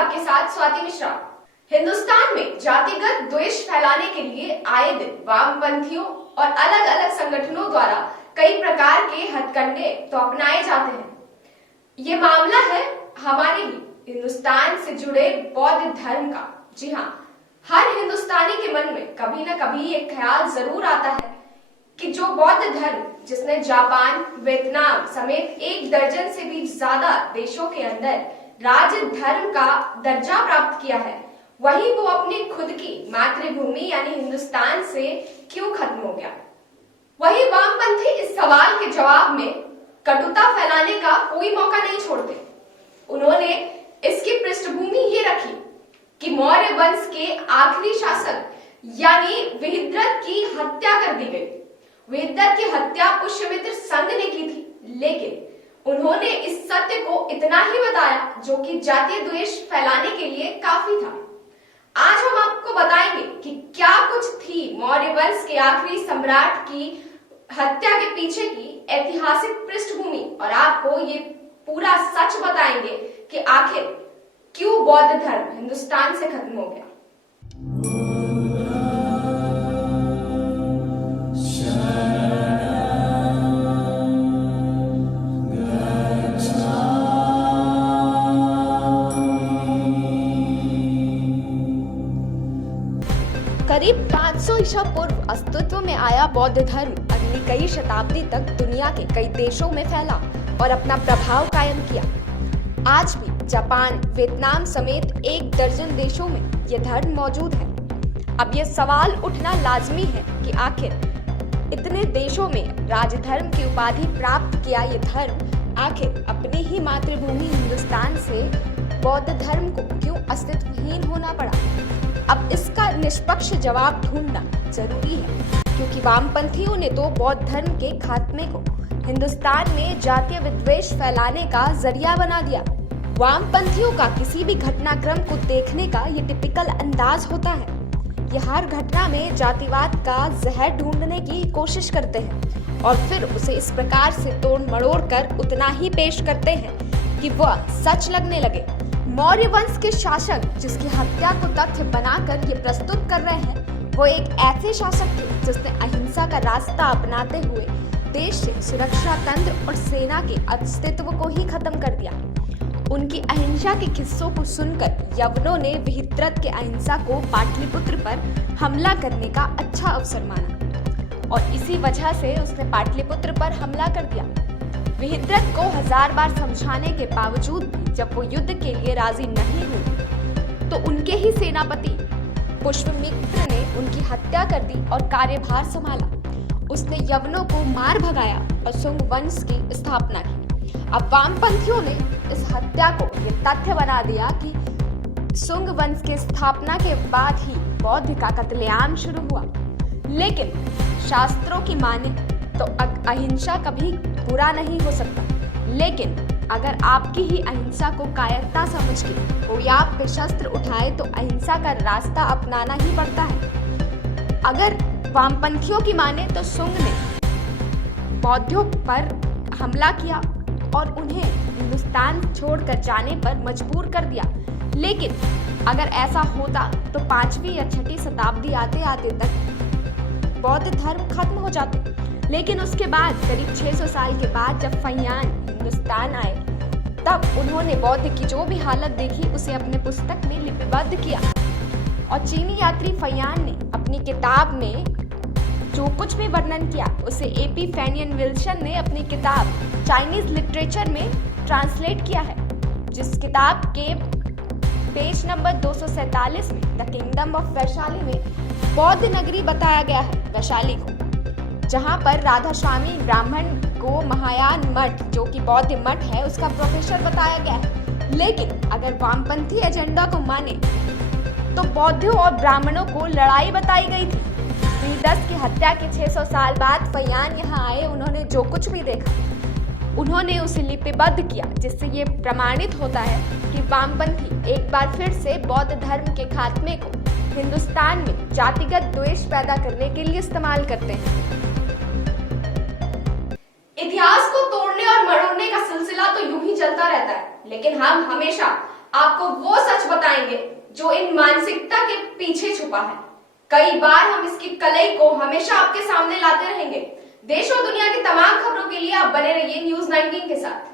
आपके साथ स्वाति मिश्रा। हिंदुस्तान में जातिगत द्वेष फैलाने के लिए आए दिन वामपंथियों और अलग अलग संगठनों द्वारा कई प्रकार के हथकंडे तो अपनाए जाते हैं। ये मामला है हमारे ही हिंदुस्तान से जुड़े बौद्ध धर्म का। जी हाँ, हर हिंदुस्तानी के मन में कभी न कभी एक ख्याल जरूर आता है कि जो बौद्ध धर्म जिसने जापान, वियतनाम समेत 1 दर्जन से भी ज्यादा देशों के अंदर राज धर्म का दर्जा प्राप्त किया है, वही वो अपनी खुद की मातृभूमि यानी हिंदुस्तान से क्यों खत्म हो गया। वही वामपंथी इस सवाल के जवाब में कटुता फैलाने का कोई मौका नहीं छोड़ते। उन्होंने इसकी पृष्ठभूमि ये रखी कि मौर्य वंश के आखिरी शासक यानी विहिद्रथ की हत्या कर दी गई। विहिद्रथ की हत्या पुष्यमित्र संघ ने की थी, लेकिन उन्होंने इस सत्य को इतना ही बताया जो कि जातीय द्वेष फैलाने के लिए काफी था। आज हम आपको बताएंगे कि क्या कुछ थी मौर्य वंश के आखिरी सम्राट की हत्या के पीछे की ऐतिहासिक पृष्ठभूमि, और आपको ये पूरा सच बताएंगे कि आखिर क्यों बौद्ध धर्म हिंदुस्तान से खत्म हो गया। करीब 500 ईसा पूर्व अस्तित्व में आया बौद्ध धर्म अगली कई शताब्दी तक दुनिया के कई देशों में फैला और अपना प्रभाव कायम किया। आज भी जापान, वियतनाम समेत 1 दर्जन देशों में यह धर्म मौजूद है। अब यह सवाल उठना लाजमी है कि आखिर इतने देशों में राजधर्म की उपाधि प्राप्त किया ये धर्म आखिर अपनी ही मातृभूमि हिंदुस्तान से बौद्ध धर्म को क्यों अस्तित्वहीन होना पड़ा। अब इसका निष्पक्ष जवाब ढूंढना जरूरी है, क्योंकि वामपंथियों ने तो बौद्ध धर्म के खात्मे को हिंदुस्तान में जातीय विद्वेष फैलाने का जरिया बना दिया। वामपंथियों का किसी भी घटनाक्रम को देखने का ये टिपिकल अंदाज होता है। ये हर घटना में जातिवाद का जहर ढूंढने की कोशिश करते हैं और फिर उसे इस प्रकार से तोड़ मड़ोड़ कर उतना ही पेश करते हैं कि वह सच लगने लगे। मौर्य वंश के शासक जिसकी हत्या को तथ्य बनाकर ये प्रस्तुत कर रहे हैं, वो एक ऐसे शासक थे जिसने अहिंसा का रास्ता अपनाते हुए देश से सुरक्षा तंत्र और सेना के अस्तित्व को ही खत्म कर दिया। उनकी अहिंसा के किस्सों को सुनकर यवनों ने विहिद्रथ के अहिंसा को पाटलिपुत्र पर हमला करने का अच्छा अवसर माना और इसी वजह से उसने पाटलिपुत्र पर हमला कर दिया। विहिद्रथ को 1000 बार समझाने के बावजूद भी जब वो युद्ध के लिए राजी नहीं हुए तो उनके ही सेनापति पुष्यमित्र ने उनकी हत्या कर दी और कार्यभार संभाला। उसने यवनों को मार भगाया और शुंग वंश की स्थापना की। अब वामपंथियों ने इस हत्या को ये तथ्य बना दिया कि शुंग वंश की स्थापना के बाद ही बौद्ध का कत्लेआम शुरू हुआ। लेकिन शास्त्रों की माने तो अहिंसा कभी बुरा नहीं हो सकता, लेकिन अगर आपकी ही अहिंसा को कायरता समझ के कोई आप पे शस्त्र उठाए तो अहिंसा का रास्ता अपनाना ही पड़ता है। अगर वामपंथियों की माने तो शुंग ने बौद्धों पर हमला किया और उन्हें हिंदुस्तान छोड़कर जाने पर मजबूर कर दिया। लेकिन अगर ऐसा होता तो 5वीं या 6वीं शताब्दी आते आते तक बौद्ध धर्म खत्म हो जाते। लेकिन उसके बाद करीब 600 साल के बाद जब फहियान हिंदुस्तान आए, तब उन्होंने बौद्ध की जो भी हालत देखी उसे अपने पुस्तक में लिपिबद्ध किया। और चीनी यात्री फहियान ने अपनी किताब में जो कुछ भी वर्णन किया उसे एपी फैनियन विल्सन ने अपनी किताब चाइनीज लिटरेचर में ट्रांसलेट किया है, जिस किताब के पेज नंबर 247 में द किंगडम ऑफ वैशाली में बौद्ध नगरी बताया गया है, वैशाली को, जहां पर राधा स्वामी ब्राह्मण को महायान मठ जो कि बौद्ध मठ है उसका प्रोफेसर बताया गया है। लेकिन अगर वामपंथी एजेंडा को माने तो बौद्धों और ब्राह्मणों को लड़ाई बताई गई थी। विहिद्रथ की हत्या के 600 साल बाद फहियान यहाँ आए। उन्होंने जो कुछ भी देखा उन्होंने उसे लिपिबद्ध किया, जिससे ये प्रमाणित होता है कि वामपंथी एक बार फिर से बौद्ध धर्म के खात्मे को हिंदुस्तान में जातिगत द्वेष पैदा करने के लिए इस्तेमाल करते हैं। इतिहास को तोड़ने और मरोड़ने का सिलसिला तो यूं ही चलता रहता है, लेकिन हम हमेशा आपको वो सच बताएंगे जो इन मानसिकता के पीछे छुपा है। कई बार हम इसकी कलई को हमेशा आपके सामने लाते रहेंगे। देश और दुनिया की तमाम खबरों के लिए आप बने रहिए न्यूज़ 19 के साथ।